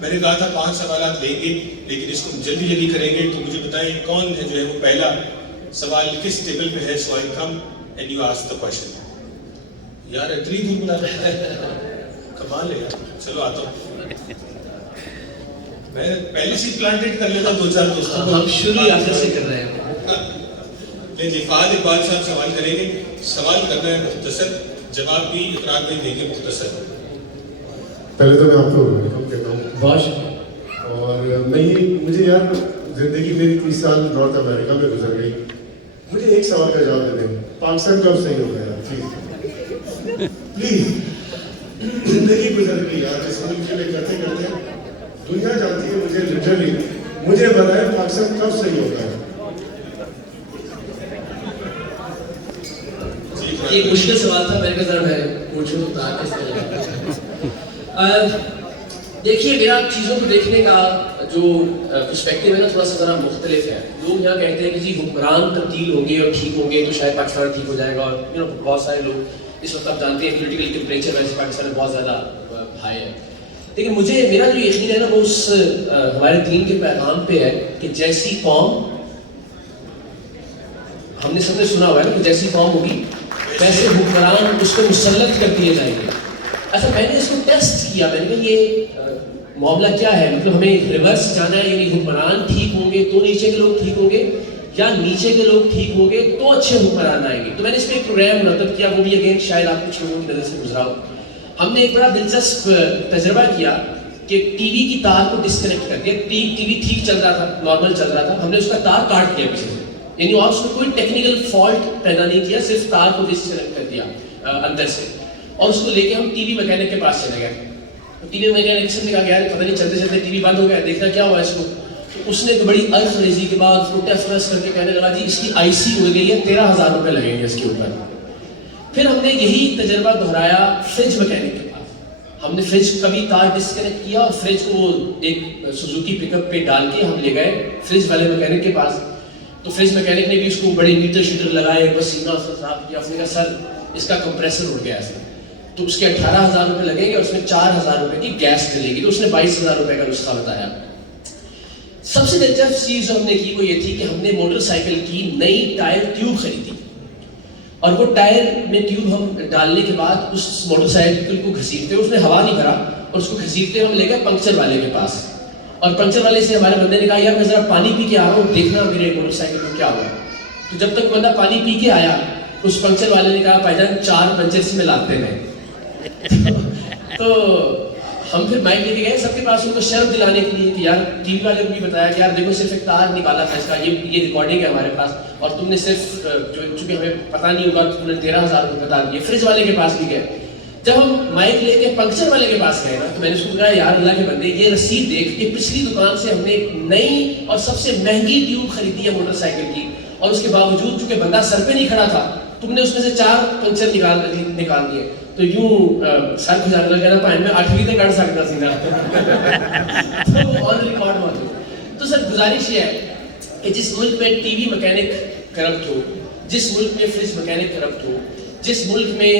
میں نے کہا تھا 5 سوالات لیں گے لیکن اس کو جلدی جلدی کریں گے. تو مجھے بتائیں کون ہے جو ہے وہ پہلا سوال کس ٹیبل پہ ہے؟ So I come and you ask the question. یار اتنی دور بلا رہا ہے, کمال ہے یار. چلو آتا ہوں, میں پہلے سے پلانٹیڈ کر لیتا 2-4 دوستوں کو. ہم شروع آخر سے کر رہے ہیں. جی فہد اقبال صاحب سوال کریں گے. سوال کرنا ہے مختصر, جواب بھی اقرار میں دیں گے مختصر. پہلے تو میں آپ کو ویلکم کہتا ہوں. بہت شکریہ. اور مجھے یار زندگی میری 30 سال نارتھ امریکہ میں گزر گئی. مجھے ایک سوال کا جواب دے دیں, پاکستان کب صحیح ہو گیا پلیز پلیز. زندگی گزر گئی یار اس ملک کے لیے کرتے کرتے. دنیا جانتی ہے مجھے لٹرلی, مجھے بتائیں پاکستان کب صحیح ہو گیا. یہ مشکل سوال تھا, میں نے کہا ذرا میں پوچھوں تو آپ کس طرح. دیکھیے میرا چیزوں کو دیکھنے کا جو پرسپیکٹیو ہے نا تھوڑا سا ذرا مختلف ہے. لوگ یہاں کہتے ہیں کہ جی حکمران تبدیل ہوں گے اور ٹھیک ہوں گے تو شاید پاکستان ٹھیک ہو جائے گا. اور بہت سارے لوگ اس وقت آپ جانتے ہیں پولیٹیکل ٹیمپریچر ویسے پاکستان میں بہت زیادہ ہائی ہے. لیکن میرا جو یقین ہے نا وہ اس ہمارے دین کے پیغام پہ ہے کہ جیسی قوم, ہم نے سب نے سنا ہوا ہے نا کہ جیسی قوم ہوگی ویسے حکمران اس کو مسلط کر دیے جائیں گے. اچھا میں نے اس کو ٹیسٹ کیا, میں نے کہا یہ معاملہ کیا ہے, مطلب ہمیں ریورس جانا ہے, یعنی حکمران ٹھیک ہوں گے تو نیچے کے لوگ ٹھیک ہوں گے, یا نیچے کے لوگ ٹھیک ہوں گے تو اچھے حکمران آئیں گے. تو میں نے اس میں ایک پروگرام مرتب کیا, وہ بھی اگین شاید آپ کچھ لوگوں کی نظر سے گزرا ہو. ہم نے ایک بڑا دلچسپ تجربہ کیا کہ ٹی وی کی تار کو ڈسکنیکٹ کر دیا. ٹی وی ٹھیک چل رہا تھا, نارمل چل رہا تھا, ہم نے اس کا تار کاٹ دیا پیچھے سے, یعنی آپ اس کو کوئی ٹیکنیکل فالٹ پیدا نہیں کیا, صرف تار کو ڈسکنیکٹ کر دیا اندر سے, اور اس کو لے کے ہم ٹی وی میکینک کے پاس چلے گئے. ٹی وی میکینک سے نے کہا یار پتہ نہیں چلتے چلتے ٹی وی بند ہو گیا, دیکھنا کیا ہوا اس کو. تو اس نے بڑی عرض ریزی کے بعد اس کو ٹیسٹ ویسٹ کر کے کہنے لگا جی اس کی آئی سی ہو گئی ہے, 13,000 روپے لگیں گے اس کے اوپر. پھر ہم نے یہی تجربہ دہرایا فریج میکینک کے پاس. ہم نے فریج کا بھی تار ڈسکنیکٹ کیا اور فریج کو ایک سوزوکی پک اپ پہ ڈال کے ہم لے گئے فریج والے میکینک کے پاس. تو فریج میکینک نے بھی اس کو بڑے میٹر شیٹر لگائے, پسینہ اس کا صاف کیا. اس نے کہا سر اس کا کمپریسر اڑ گیا ہے, تو اس کے 18,000 روپے لگیں گے اور اس میں 4,000 روپے کی گیس ملے گی. تو اس نے 22,000 روپے کا نسخہ بتایا. سب سے دلچسپ چیز جو ہم نے کی وہ یہ تھی کہ ہم نے موٹر سائیکل کی نئی ٹائر ٹیوب خریدی, اور وہ ٹائر میں ٹیوب ہم ڈالنے کے بعد اس موٹر سائیکل کو گھسیٹتے, اس نے ہوا نہیں بھرا, اور اس کو گھسیٹتے ہم لے گئے پنکچر والے کے پاس. اور پنکچر والے سے ہمارے بندے نے کہا یار میں ذرا پانی پی کے آ رہا ہوں, دیکھنا میرے موٹر سائیکل کو کیا ہوا. تو جب تک بندہ پانی پی کے آیا اس پنکچر والے نے کہا بھائی جان 4 پنچر سے میں لاتے ہیں. تو ہم پھر مائک لے کے گئے سب کے پاس ان کو شرم دلانے کے لیے کہ یار ٹی وی والے کو بھی بتایا کہ یار دیکھو صرف ایک تار نکالا تھا اس کا, یہ ریکارڈنگ ہے ہمارے پاس, اور تم نے صرف چونکہ ہمیں پتہ نہیں ہوگا تم نے 13,000 روپے بتا دیے. فریج والے کے پاس بھی گئے. جب ہم مائک لے کے پنکچر والے کے پاس گئے نا تو میں نے اس کو کہا یار اللہ کے بندے یہ رسید دیکھ کہ پچھلی دکان سے ہم نے ایک نئی اور سب سے مہنگی ٹیوب خریدی ہے موٹر سائیکل کی, اور اس کے باوجود چونکہ بندہ سر پہ نہیں کھڑا تھا تم نے اس میں سے 4 پنچر نکال دیے. تو یوں سر کھجانے لگا نا پائن میں 8ویں تک کر سکتا سی نا. تو وہ آن ریکارڈ موجود. تو سر گزارش یہ ہے کہ جس ملک میں ٹی وی میکینک کرپٹ ہو, جس ملک میں فریج میکینک کرپٹ ہو, جس ملک میں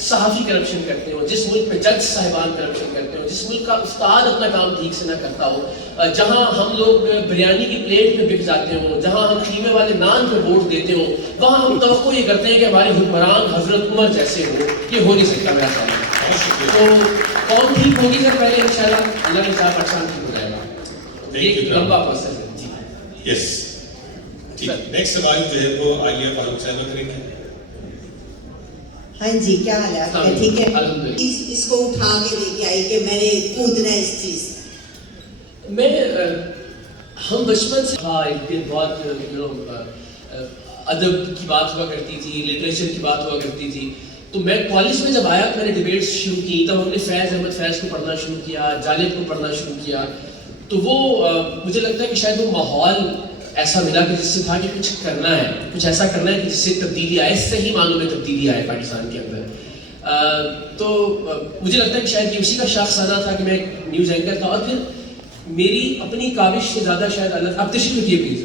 صحافی کرپشن کرتے ہو, جس ملک میں جج صاحبان کرپشن کرتے ہو, جس ملک کا استاد اپنا کام ٹھیک سے نہ کرتا ہو, جہاں ہم لوگ بریانی کی پلیٹ پہ بک جاتے ہوں, جہاں ہم خیمے والے نان پہ ووٹ دیتے ہوں, وہاں ہم توقع یہ کرتے ہیں کہ ہمارے حکمران حضرت عمر جیسے ہو. یہ ہو نہیں سکتا میرا خیال. تو قوم ٹھیک ہوگی سر پہلے انشاءاللہ اللہ نے چاہا پاکستان ٹھیک ہو جائے گا. ایک لمبا پروسیس ہے. جی یس ٹھیک. نیکسٹ سوال جو ہے وہ عالیہ فاروق صاحبہ کریں گے. ہاں جی کیا حال ہے آپ کا؟ ٹھیک ہے. اس کو اٹھا کے لے کے آئی کہ میں نے کودنا ہے اس چیز. میں ہم بچپن سے بہت ادب کی بات ہوا کرتی تھی, لٹریچر کی بات ہوا کرتی تھی. تو میں کالج میں جب آیا تو میں نے ڈبیٹس شروع کی, تب ہم نے فیض احمد فیض کو پڑھنا شروع کیا, جالب کو پڑھنا شروع کیا. تو وہ مجھے لگتا ہے کہ شاید وہ ماحول ایسا ملا کہ جس سے تھا کہ کچھ کرنا ہے, کچھ ایسا کرنا ہے کہ جس سے تبدیلی آئے, صحیح معنوں میں تبدیلی آئے پاکستان کے اندر. تو مجھے لگتا ہے کہ شاید یہ اسی کا شاخسانہ تھا کہ میں ایک نیوز اینکر تھا, اور پھر میری اپنی کاوش سے زیادہ شاید اللہ, آپ تشریف رکھیے پلیز,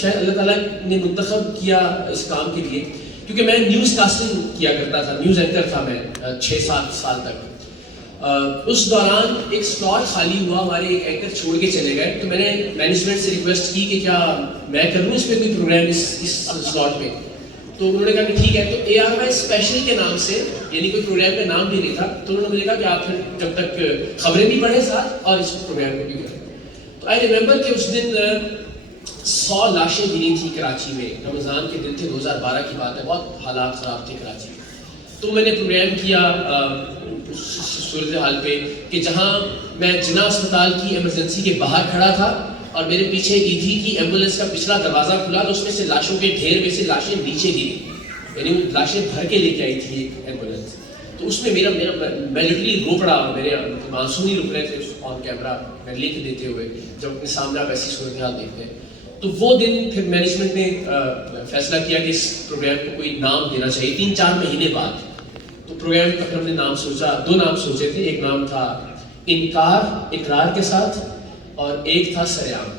شاید اللہ تعالیٰ نے منتخب کیا اس کام کے لیے, کیونکہ میں نیوز کاسٹنگ کیا کرتا تھا, نیوز اینکر تھا میں 6-7 سال تک. اس دوران ایک سلاٹ خالی ہوا, ہمارے ایک اینکر چھوڑ کے چلے گئے, تو میں نے مینجمنٹ سے ریکویسٹ کی کہ کیا میں کر لوں اس پہ کوئی پروگرام اس سلاٹ پہ. تو انہوں نے کہا کہ ٹھیک ہے. تو ARY اسپیشل کے نام سے, یعنی کوئی پروگرام کا نام بھی نہیں تھا, تو انہوں نے مجھے کہا کہ آپ پھر جب تک خبریں بھی پڑھیں ساتھ اور اس پروگرام کو بھی کریں. تو آئی ریمبر کہ اس دن 100 لاشیں گری تھیں کراچی میں, رمضان کے دن تھے, 2012 کی بات ہے, بہت حالات خراب تھے کراچی میں. تو میں نے پروگرام کیا صورتحال پہ کہ جہاں میں جناح اسپتال کی ایمرجنسی کے باہر کھڑا تھا اور میرے پیچھے ایک تھی کہ ایمبولینس کا پچھلا دروازہ کھلا تو اس میں سے لاشوں کے ڈھیر میں سے لاشیں نیچے گری, یعنی وہ لاشیں بھر کے لے کے آئی تھی ایمبولینس. تو اس میں میں لٹرلی رو پڑا, اور میرے مانسون ہی رک رہے تھے آن کیمرہ میں لکھ دیتے ہوئے جب اپنے سامنے آپ ایسی صورتحال دیکھتے ہیں. تو وہ دن پھر مینجمنٹ نے فیصلہ کیا کہ اس پروگرام کو کوئی نام دینا چاہیے 3-4 مہینے بعد. تو پروگرام کا پھر ہم نے نام سوچا, 2 نام سوچے تھے. ایک نام تھا انکار اقرار کے ساتھ, اور ایک تھا سریام.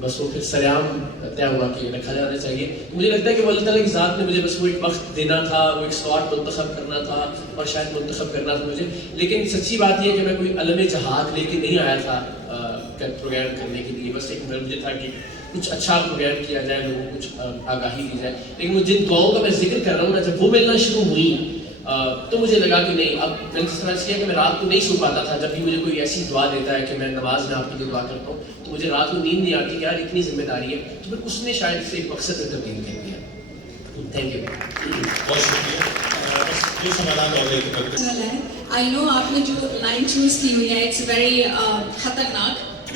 بس وہ پھر سریام طے ہوا کہ رکھا جانا چاہیے. مجھے لگتا ہے کہ وہ اللہ تعالیٰ کی ذات نے مجھے بس وہ ایک وقت دینا تھا, وہ ایک سلاٹ منتخب کرنا تھا, اور شاید منتخب کرنا تھا مجھے. لیکن سچی بات یہ ہے کہ میں کوئی علم جہاد لے کے نہیں آیا تھا پروگرام کرنے کے لیے. بس ایک مجھے تھا کہ کچھ اچھا پروگرام کیا جائے, لوگوں کو کچھ آگاہی دی جائے. لیکن وہ جن دعاؤں کا میں ذکر کر رہا ہوں نا, جب وہ ملنا شروع ہوئی تو مجھے لگا کہ نہیں, اب میں نے اس طرح سے کیا کہ میں رات کو نہیں سو پاتا تھا. جب بھی مجھے کوئی ایسی دعا دیتا ہے کہ میں نماز میں آپ کے لیے دعا کرتا ہوں, تو مجھے رات کو نیند نہیں آتی کہ یار اتنی ذمہ داری ہے. تو پھر اس نے شاید سے ایک مقصد میں تبدیل کر دیا. Thank you. بہت شکریہ. یہ سوالات اور ایک آئی نو آپ نے جو لائن چوز کی ہوئی ہے اٹس ویری خطرناک.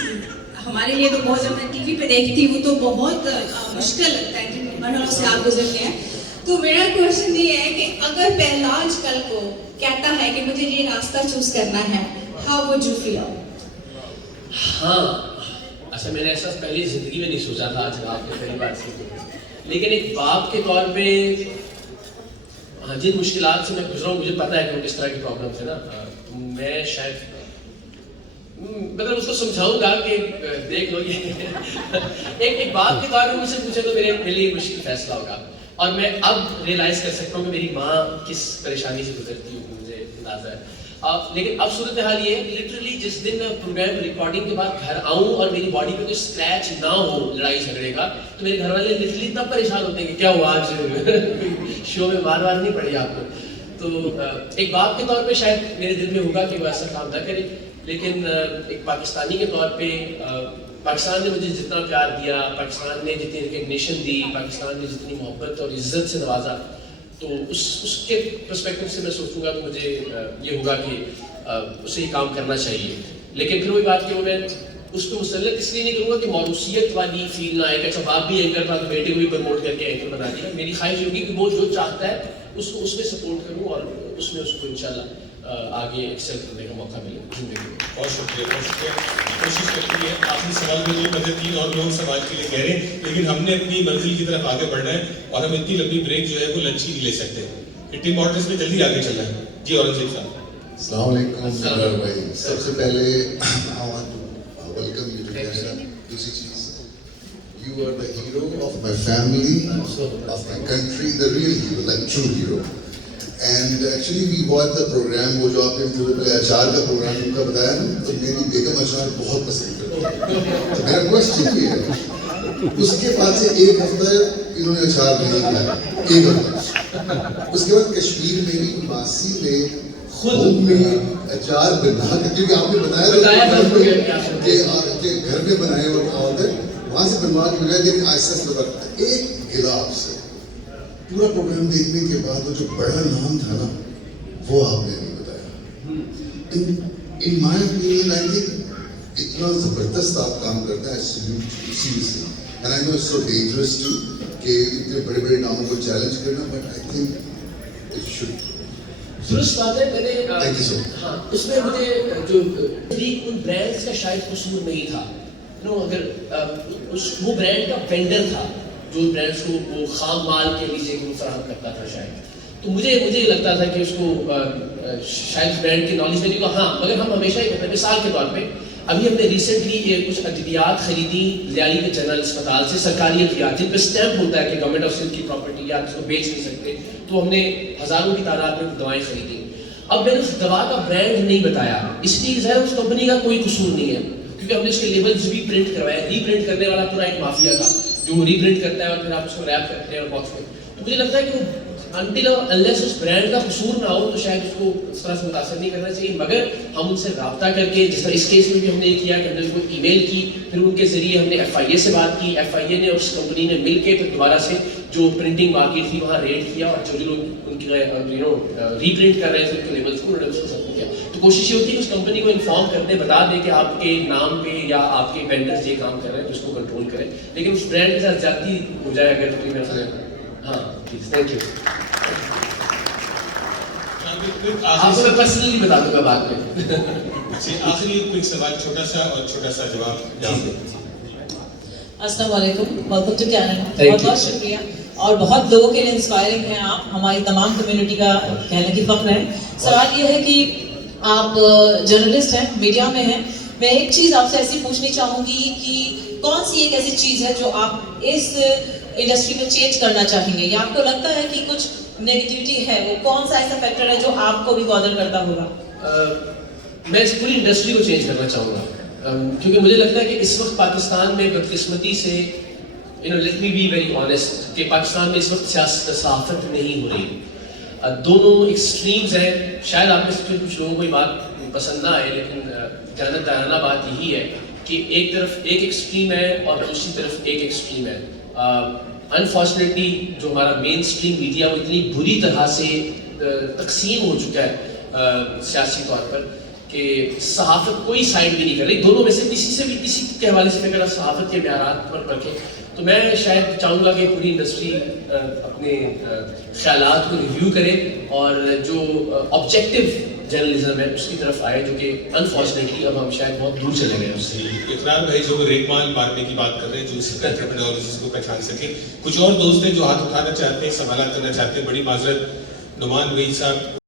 ہمارے لیے تو بہت, جب میں TV پہ دیکھتی ہوں تو بہت مشکل لگتا ہے جن مرحلوں سے آپ گزرتے ہیں. تو میرا کوشچن یہ ہے کہ اگر پہلاج کل کو کہتا ہے کہ مجھے یہ راستہ چوز کرنا ہے, ہاؤ وڈ یو فیل؟ ہاں, اچھا میں نے ایسا پہلی زندگی میں نہیں سوچا تھا, آج آپ نے پہلی بات کی. لیکن ایک باپ کے طور پہ ہاں, جن مشکلات سے میں گزرا ہوں مجھے پتا ہے کہ وہ کس طرح کی پرابلم تھے نا. میں شاید مطلب اس کو سمجھاؤں گا کہ دیکھ لو یہ ایک باپ کے طور پہ مجھ سے پوچھے تو میرے لیے مشکل فیصلہ ہوگا. اور میں اب ریئلائز کر سکتا ہوں کہ میری ماں کس پریشانی سے گزرتی ہوں, مجھے اندازہ ہے. لیکن اب صورتحال یہ ہے کہ لٹرلی جس دن میں پروگرام ریکارڈنگ کے بعد گھر آؤں اور میری باڈی پہ کوئی اسکریچ نہ ہو لڑائی جھگڑے کا, تو میرے گھر والے لٹرلی تب پریشان ہوتے ہیں کہ کیا ہوا آج شو میں مار نہیں پڑی آپ کو. تو ایک باپ کے طور پہ شاید میرے دل میں ہوگا کہ وہ ایسا کام نہ کرے. لیکن ایک پاکستانی کے طور پہ پاکستان نے مجھے جتنا پیار دیا, پاکستان نے جتنی ریکگنیشن دی, پاکستان نے جتنی محبت اور عزت سے نوازا, تو اس کے پرسپیکٹو سے میں سوچوں گا تو مجھے یہ ہوگا کہ اسے یہ کام کرنا چاہیے. لیکن پھر وہی بات کہ وہ میں اس پہ مسلط اس لیے نہیں کروں گا کہ موروثیت والی فیل نہ آئے کہ اچھا باپ بھی اینکر تھا تو بیٹے کو بھی پروموٹ کر کے اینکر بنا دیا. میری خواہش ہوگی کہ وہ جو چاہتا ہے اس کو اس میں سپورٹ کروں اور اس میں اس کو انشاءاللہ آگے ایکسل کرنے کا موقع ملے زندگی میں. بہت شکریہ, بہت شکریہ. کوشش کرتی ہے آخری سوال میں جو مجھے 3 اور لوگ سوال کے لیے کہہ رہے ہیں, لیکن ہم نے اپنی منزل کی طرف آگے بڑھنا ہے اور ہم اتنی لمبی بریک جو ہے وہ لنچ ہی نہیں لے سکتے. ٹیم ماڈلس میں جلدی آگے چلنا ہے. جی اورنگزیب صاحب. السلام علیکم بھائی. سب سے پہلے ویلکم یو ٹو کینیڈا. دوسری چیز, you are the hero of my family, of my country, the real hero, the true hero. And actually we watch the programme, وہ جو آپ نے مجھے پہلے اچار کا پروگرام کا بتایا نا, تو میری بیگم اچار بہت پسند کرتی ہے. تو میرا کوشچن یہ ہے, اس کے بعد سے 1 ہفتہ انہوں نے اچار نہیں کھایا, 1 ہفتہ. اس کے بعد کشمیر میری ماسی نے خود میں اچار بنا کے, کیونکہ آپ نے بتایا کہ گھر میں بنائے اور کھاؤ تھے, وہاں سے بنوا کے ملا. لیکن آہستہ آہستہ ایک گلاس سے پورا پروگرام دیکھنے کے بعد وہ جو بڑا نام تھا نا, وہ آپ نے نہیں بتایا. ان مائی اوپینین آئی تھنک اتنا زبردست آپ کام کرتا ہے seriously. And I know it's so dangerous to کہ اتنے بڑے بڑے ناموں کو چیلنج کرنا, but I think it should. درست بات ہے. میں نے تھینک یو سو مچ. ہاں, اس میں مجھے جو ان برانڈس کا شاید قصور نہیں تھا. اگر وہ برانڈ کا وینڈر تھا جو برانڈس کو وہ خام مال کے لیجیے کہ وہ فراہم کرتا تھا شاید. تو مجھے یہ لگتا تھا کہ اس کو شاید برانڈ کی نالج نہیں ہوگا. ہاں, مگر ہم ہمیشہ ہی کرتے ہیں. مثال کے طور پہ ابھی ہم نے ریسنٹلی کچھ ادویات خریدی لیالی کے جنرل اسپتال سے, سرکاری ادویات جن پہ اسٹیمپ ہوتا ہے کہ گورنمنٹ آف سندھ کی پراپرٹی یا اس کو بیچ نہیں سکتے. تو ہم نے ہزاروں کی تعداد میں دوائیں خریدی. اب میں نے اس دوا کا برانڈ نہیں بتایا، اس لیے ظاہر اس کمپنی کا کوئی قصور نہیں ہے، کیونکہ ہم نے اس کے لیبلز بھی پرنٹ کروائے. ری پرنٹ کرنے والا پورا ایک مافیا تھا جو ری پرنٹ کرتا ہے اور پھر آپ اس کو ریپ کرتے ہیں اور باکس میں. تو مجھے لگتا ہے کہ انٹل انلیس اس برانڈ کا قصور نہ ہو تو شاید اس کو اس طرح سے متاثر نہیں کرنا چاہیے. مگر ہم ان سے رابطہ کر کے، جس طرح اس کیس میں بھی ہم نے یہ کیا کہ ہم نے ان کو ای میل کی، پھر ان کے ذریعے ہم نے ایف آئی اے سے بات کی، ایف آئی اے نے اور اس کمپنی نے مل کے پھر دوبارہ سے جو پرنٹنگ باقی تھی وہاں ریڈ کیا، اور جو لوگ ان کے ری پرنٹ کر رہے تھے ان کے لیبلس کو، انہوں نے اس کو ختم کیا. تو کوشش یہ ہوتی ہے کہ اس کمپنی کو انفارم کرتے بتا دیں کہ آپ کے نام پہ یا آپ کے وینڈرز یہ کام کر رہے ہیں تو اس کو کنٹرول کریں، لیکن اس برانڈ کے ساتھ زیادتی ہو جائے اگر تو میرا سمجھ. ہاں پلیز، تھینک یو. آپ کو میں پرسنلی بتا دوں گا بعد میں. آخری کوئی سوال چھوٹا سا اور چھوٹا سا جواب. السلام علیکم، ویلکم ٹو کینیڈا. بہت بہت شکریہ، اور بہت لوگوں کے لیے انسپائرنگ ہیں آپ، ہماری تمام کمیونٹی کا کہنے کی فخر ہے. سوال یہ ہے کہ آپ جرنلسٹ ہیں، میڈیا میں ہیں، میں ایک چیز آپ سے ایسی پوچھنی چاہوں گی کہ کون سی ایک ایسی چیز ہے جو آپ اس انڈسٹری میں چینج کرنا چاہیں گے، یا آپ کو لگتا ہے کہ کچھ نیگیٹیوٹی ہے، وہ کون سا ایسا فیکٹر ہے جو آپ کو بھی بادر کرتا ہوگا؟ میں اس پوری انڈسٹری کو چینج کرنا چاہوں گا، کیونکہ مجھے لگتا ہے کہ اس وقت پاکستان میں بدقسمتی سے let me be very honest کہ پاکستان میں اس وقت صحافت نہیں ہو رہی. دونوں ایکسٹریمز ہیں. شاید آپ میں سے کچھ لوگوں کو یہ بات پسند نہ آئے، لیکن جانت دارانہ بات یہی ہے کہ ایک طرف ایک ایکسٹریم ہے اور دوسری طرف ایک ایکسٹریم ہے. انفارچونیٹلی جو ہمارا مین اسٹریم میڈیا وہ اتنی بری طرح سے تقسیم ہو چکا ہے سیاسی طور پر کہ صحافت کوئی سائڈ بھی نہیں کر رہی. دونوں میں سے کسی کے حوالے سے اگر صحافت کے معیارات پر رکھیں تو میں شاید چاہوں گا کہ پوری انڈسٹری اپنے خیالات کو ریویو کرے اور جو آبجیکٹو جرنلزم ہے اس کی طرف آئے، جو کہ انفارچونیٹلی اب ہم شاید بہت دور چلے گئے اس سے. اقرار بھائی جو ریٹ مال مارنے کی بات کر رہے ہیں، جو اس ٹرمینالوجیز کو پہچان سکیں. کچھ اور دوست ہیں جو ہاتھ اٹھانا چاہتے ہیں، سوالات کرنا چاہتے ہیں. بڑی معذرت، نعمان وحید صاحب